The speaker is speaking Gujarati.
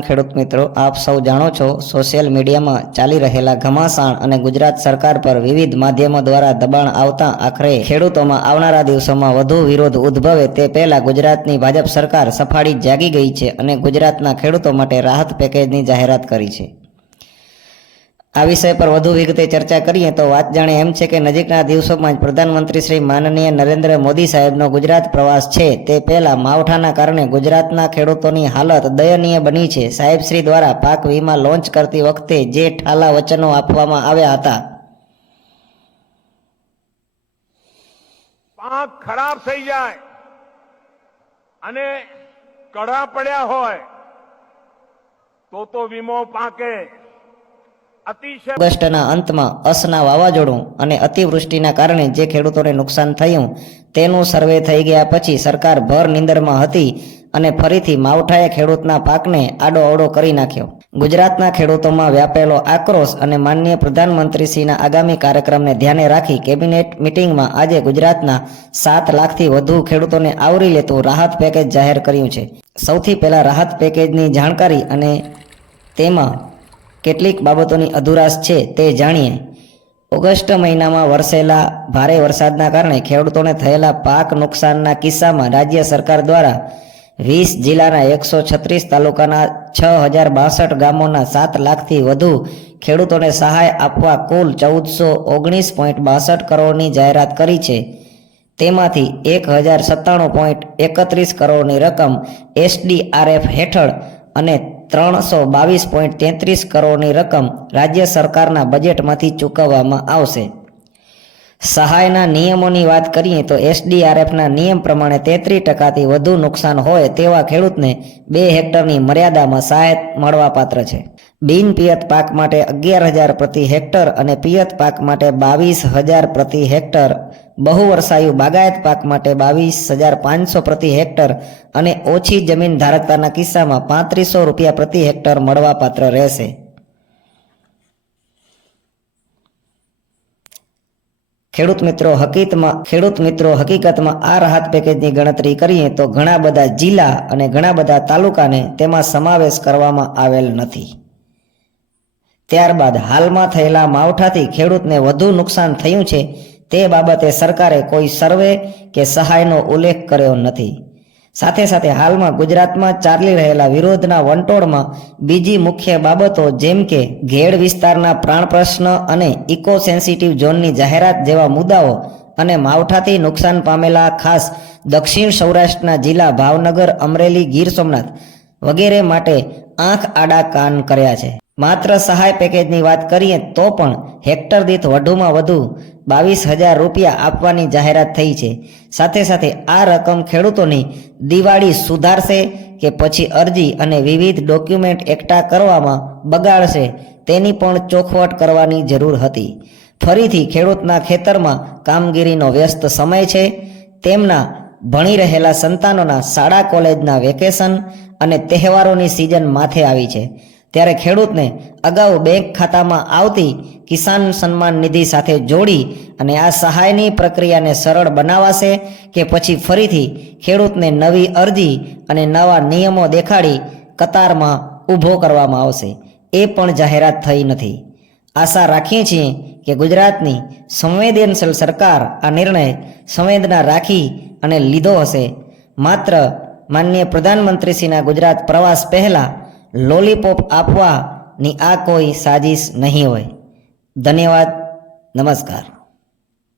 ખેડૂત મિત્રો, આપ સૌ જાણો છો સોશિયલ મીડિયામાં ચાલી રહેલા ઘમાસાણ અને ગુજરાત સરકાર પર વિવિધ માધ્યમો દ્વારા દબાણ આવતા આખરે ખેડૂતોમાં આવનારા દિવસોમાં વધુ વિરોધ ઉદ્ભવે તે પહેલા ગુજરાતની ભાજપ સરકાર સફાળી જાગી ગઈ છે અને ગુજરાતના ખેડૂતો માટે રાહત પેકેજની જાહેરાત કરી છે. આ વિષય પર વધુ વિગતે ચર્ચા કરીએ તો વાત જાણે એમ છે કે નજીકના દિવસોમાં જ પ્રધાનમંત્રી શ્રી માનનીય નરેન્દ્ર મોદી સાહેબનો ગુજરાત પ્રવાસ છે. તે પહેલા માવઠાના કારણે ગુજરાતના ખેડૂતોની હાલત દયનીય બની છે. સાહેબ શ્રી દ્વારા પાક વીમા લોન્ચ કરતી વખતે જે ઠાલા વચનો આપવામાં આવ્યા હતા. પાક ખરાબ થઈ જાય અને કડા પડ્યા હોય તો તો વીમો પાકે. ઓગસ્ટના અંતમાં અસના વાવાઝોડું અને અતિવૃષ્ટિના કારણે જે ખેડૂતોને નુકસાન થયું, તેનું સર્વે થઈ ગયા પછી સરકાર ભર નિંદરમાં હતી અને ફરીથી માવઠાએ ખેડૂતના પાકને આડો કરી નાખ્યો. ગુજરાતના ખેડૂતોમાં વ્યાપેલો આક્રોશ અને માનનીય પ્રધાનમંત્રીશ્રીના આગામી કાર્યક્રમને ધ્યાને રાખી કેબિનેટ મિટિંગમાં આજે ગુજરાતના સાત લાખથી વધુ ખેડૂતોને આવરી લેતું રાહત પેકેજ જાહેર કર્યું છે. સૌથી પહેલા રાહત પેકેજની જાણકારી અને તેમાં કેટલીક બાબતોની અધુરાશ છે તે જાણીએ. ઓગસ્ટ મહિનામાં વરસેલા ભારે વરસાદના કારણે ખેડૂતોને થયેલા પાક નુકસાનના કિસ્સામાં રાજ્ય સરકાર દ્વારા વીસ જિલ્લાના એકસો છત્રીસ તાલુકાના છ હજાર બાસઠ ગામોના સાત લાખથી વધુ ખેડૂતોને સહાય આપવા કુલ ચૌદસો ઓગણીસ પોઈન્ટ બાસઠ કરોડની જાહેરાત કરી છે. તેમાંથી એક હજાર સત્તાણું પોઈન્ટ એકત્રીસ કરોડની રકમ એસડીઆરએફ હેઠળ અને ત્રણસો બાવીસ પોઈન્ટ તેત્રીસ કરોડની રકમ રાજ્ય સરકારના બજેટમાંથી ચૂકવવામાં આવશે. સહાયના નિયમોની વાત કરીએ તો એસડીઆરએફના નિયમ પ્રમાણે તેત્રીસ ટકાથી વધુ નુકસાન હોય તેવા ખેડૂતને બે હેક્ટરની મર્યાદામાં સહાય મળવાપાત્ર છે. બિન પિયત પાક માટે અગિયાર હજાર પ્રતિ હેક્ટર અને પિયત પાક માટે બાવીસ હજાર પ્રતિ હેક્ટર. બહુવર્ષાયુ બાગાયત પાક માટે બાવીસ હજાર પાંચસો પ્રતિ હેક્ટર અને ઓછી જમીન ધારકતાના કિસ્સામાં પાંત્રીસો રૂપિયા પ્રતિ હેક્ટર મળવાપાત્ર રહેશે. ખેડૂત મિત્રો હકીકતમાં ખેડૂત મિત્રો, હકીકતમાં આ રાહત પેકેજની ગણતરી કરીએ તો ઘણા બધા જિલ્લા અને ઘણા બધા તાલુકાને તેમાં સમાવેશ કરવામાં આવેલ નથી. ત્યારબાદ હાલમાં થયેલા માવઠાથી ખેડૂતને વધુ નુકસાન થયું છે, તે બાબતે સરકારે કોઈ સર્વે કે સહાયનો ઉલ્લેખ કર્યો નથી. સાથે સાથે હાલમાં ગુજરાતમાં ચાલી રહેલા વિરોધના વંટોળમાં બીજી મુખ્ય બાબતો જેમ કે ઘેડ વિસ્તારના પ્રાણ પ્રશ્ન અને ઇકો સેન્સિટિવ ઝોનની જાહેરાત જેવા મુદ્દાઓ અને માવઠાથી નુકસાન પામેલા ખાસ દક્ષિણ સૌરાષ્ટ્રના જિલ્લા ભાવનગર અમરેલી ગીર સોમનાથ વગેરે માટે આંખ આડા કાન કર્યા છે. માત્ર સહાય પેકેજની વાત કરીએ તો પણ હેક્ટર દીઠ વધુમાં વધુ બાવીસ હજાર રૂપિયા આપવાની જાહેરાત થઈ છે. સાથે સાથે આ રકમ ખેડૂતોની દિવાળી સુધારશે કે પછી અરજી અને વિવિધ ડોક્યુમેન્ટ એકઠા કરવામાં બગાડશે તેની પણ ચોખવટ કરવાની જરૂર હતી. ફરીથી ખેડૂતના ખેતરમાં કામગીરીનો વ્યસ્ત સમય છે. તેમના ભણી રહેલા સંતાનોના શાળા કોલેજના વેકેશન અને તહેવારોની સિઝન માથે આવી છે. ત્યારે ખેડૂતને અગાઉ બેંક ખાતામાં આવતી કિસાન સન્માન નિધિ સાથે જોડી અને આ સહાયની પ્રક્રિયાને સરળ બનાવાશે કે પછી ફરીથી ખેડૂતને નવી અરજી અને નવા નિયમો દેખાડી કતારમાં ઊભો કરવામાં આવશે. એ પણ જાહેરાત થઈ નથી. આશા રાખીએ છીએ કે ગુજરાતની સંવેદનશીલ સરકાર આ નિર્ણય સંવેદના રાખી અને લીધો હશે. માત્ર માનનીય પ્રધાનમંત્રીશ્રીના ગુજરાત પ્રવાસ પહેલા લોલીપોપ આપવાની આ કોઈ સાજિશ નહીં હોય. ધન્યવાદ. નમસ્કાર.